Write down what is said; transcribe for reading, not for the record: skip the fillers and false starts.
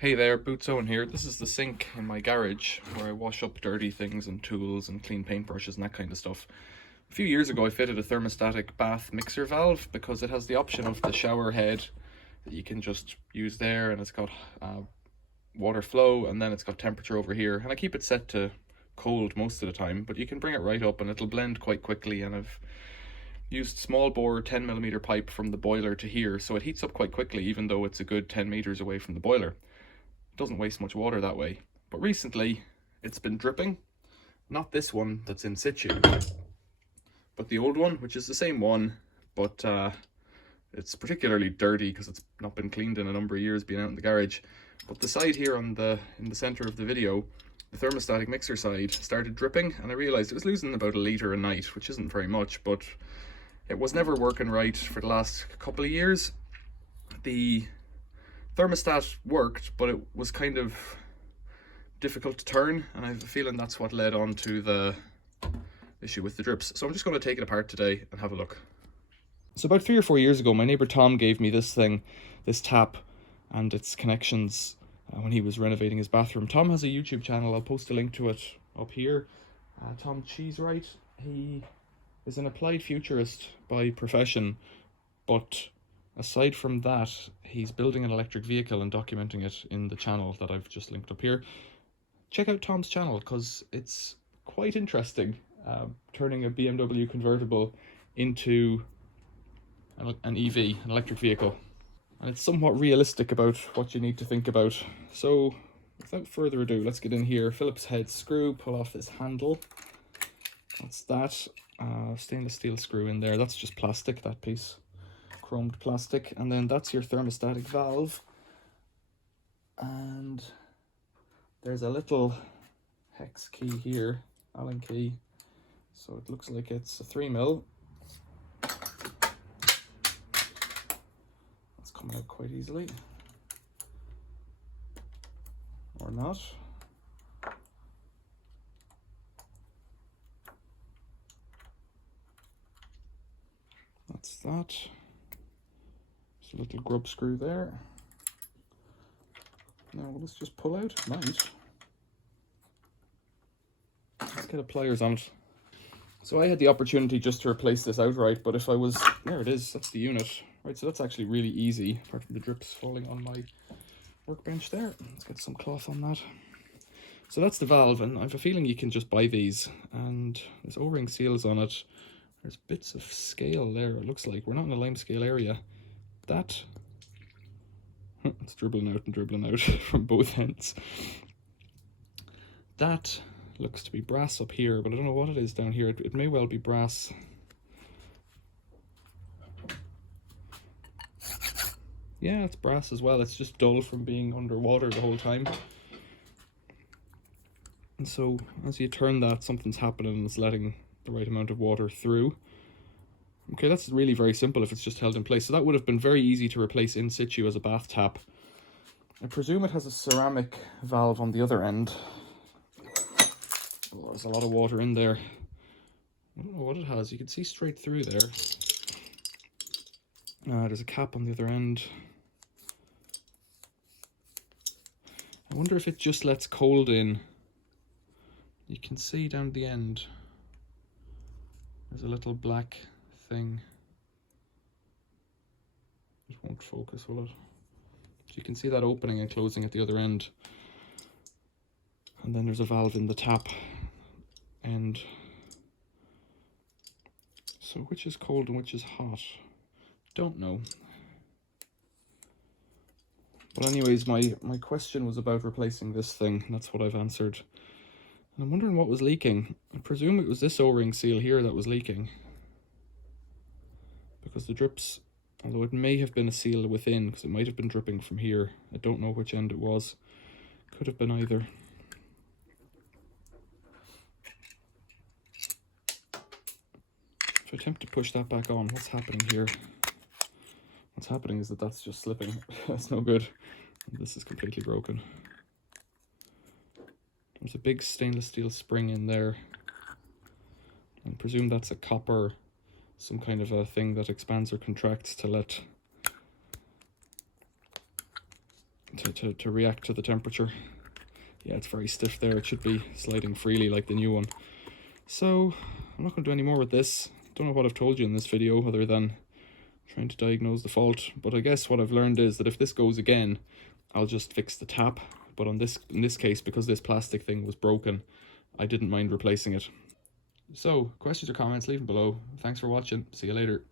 Hey there, Boots Owen here. This is the sink in my garage where I wash up dirty things and tools and clean paintbrushes and that kind of stuff. A few years ago I fitted a thermostatic bath mixer valve because it has the option of the shower head that you can just use there, and it's got water flow, and then it's got temperature over here, and I keep it set to cold most of the time, but you can bring it right up and it'll blend quite quickly. And I've used small bore 10mm pipe from the boiler to here, so it heats up quite quickly even though it's a good 10 meters away from the boiler. Doesn't waste much water that way. But recently it's been dripping. Not this one that's in situ, but the old one, which is the same one, but it's particularly dirty because it's not been cleaned in a number of years being out in the garage. But the side here in the center of the video, the thermostatic mixer side, started dripping, and I realized it was losing about a litre a night, which isn't very much, but it was never working right for the last couple of years. The thermostat worked, but it was kind of difficult to turn, and I have a feeling that's what led on to the issue with the drips. So I'm just going to take it apart today and have a look. So about 3 or 4 years ago, my neighbour Tom gave me this thing, this tap and its connections when he was renovating his bathroom. Tom has a YouTube channel. I'll post a link to it up here. Tom Cheesewright. He is an applied futurist by profession, but aside from that, he's building an electric vehicle and documenting it in the channel that I've just linked up here. Check out Tom's channel because it's quite interesting, turning a BMW convertible into an EV, an electric vehicle. And it's somewhat realistic about what you need to think about. So without further ado, let's get in here. Phillips head screw, pull off this handle. That's that. Stainless steel screw in there. That's just plastic, that piece. Chromed plastic. And then that's your thermostatic valve. And there's a little hex key here, Allen key. So it looks like it's a 3mm. That's coming out quite easily. Or not. That's that. There's a little grub screw there. Now will this just pull out? It might. Let's get a pliers on it. So I had the opportunity just to replace this outright, but if I was... There it is, that's the unit. Right, so that's actually really easy, apart from the drips falling on my workbench there. Let's get some cloth on that. So that's the valve, and I have a feeling you can just buy these, and there's O-ring seals on it. There's bits of scale there, it looks like. We're not in a lime scale area. That... it's dribbling out from both ends. That looks to be brass up here, but I don't know what it is down here. It may well be brass. Yeah, it's brass as well. It's just dull from being underwater the whole time. And so as you turn that, something's happening and it's letting the right amount of water through. Okay, that's really very simple if it's just held in place. So that would have been very easy to replace in situ as a bath tap. I presume it has a ceramic valve on the other end. Oh, there's a lot of water in there. I don't know what it has. You can see straight through there. There's a cap on the other end. I wonder if it just lets cold in. You can see down the end. There's a little black thing. It won't focus, will it? So you can see that opening and closing at the other end. And then there's a valve in the tap end. So which is cold and which is hot? Don't know. But anyways, my question was about replacing this thing, and that's what I've answered. And I'm wondering what was leaking. I presume it was this O-ring seal here that was leaking. Because the drips, although it may have been a seal within, because it might have been dripping from here. I don't know which end it was. Could have been either. If I attempt to push that back on, what's happening here? What's happening is that that's just slipping. That's no good. This is completely broken. There's a big stainless steel spring in there. I presume that's a copper, some kind of a thing that expands or contracts to let to react to the temperature. Yeah, it's very stiff there. It should be sliding freely like the new one. So I'm not going to do any more with this. Don't know what I've told you in this video other than trying to diagnose the fault. But I guess what I've learned is that if this goes again, I'll just fix the tap. But in this case, because this plastic thing was broken, I didn't mind replacing it. So questions or comments, leave them below. Thanks for watching. See you later.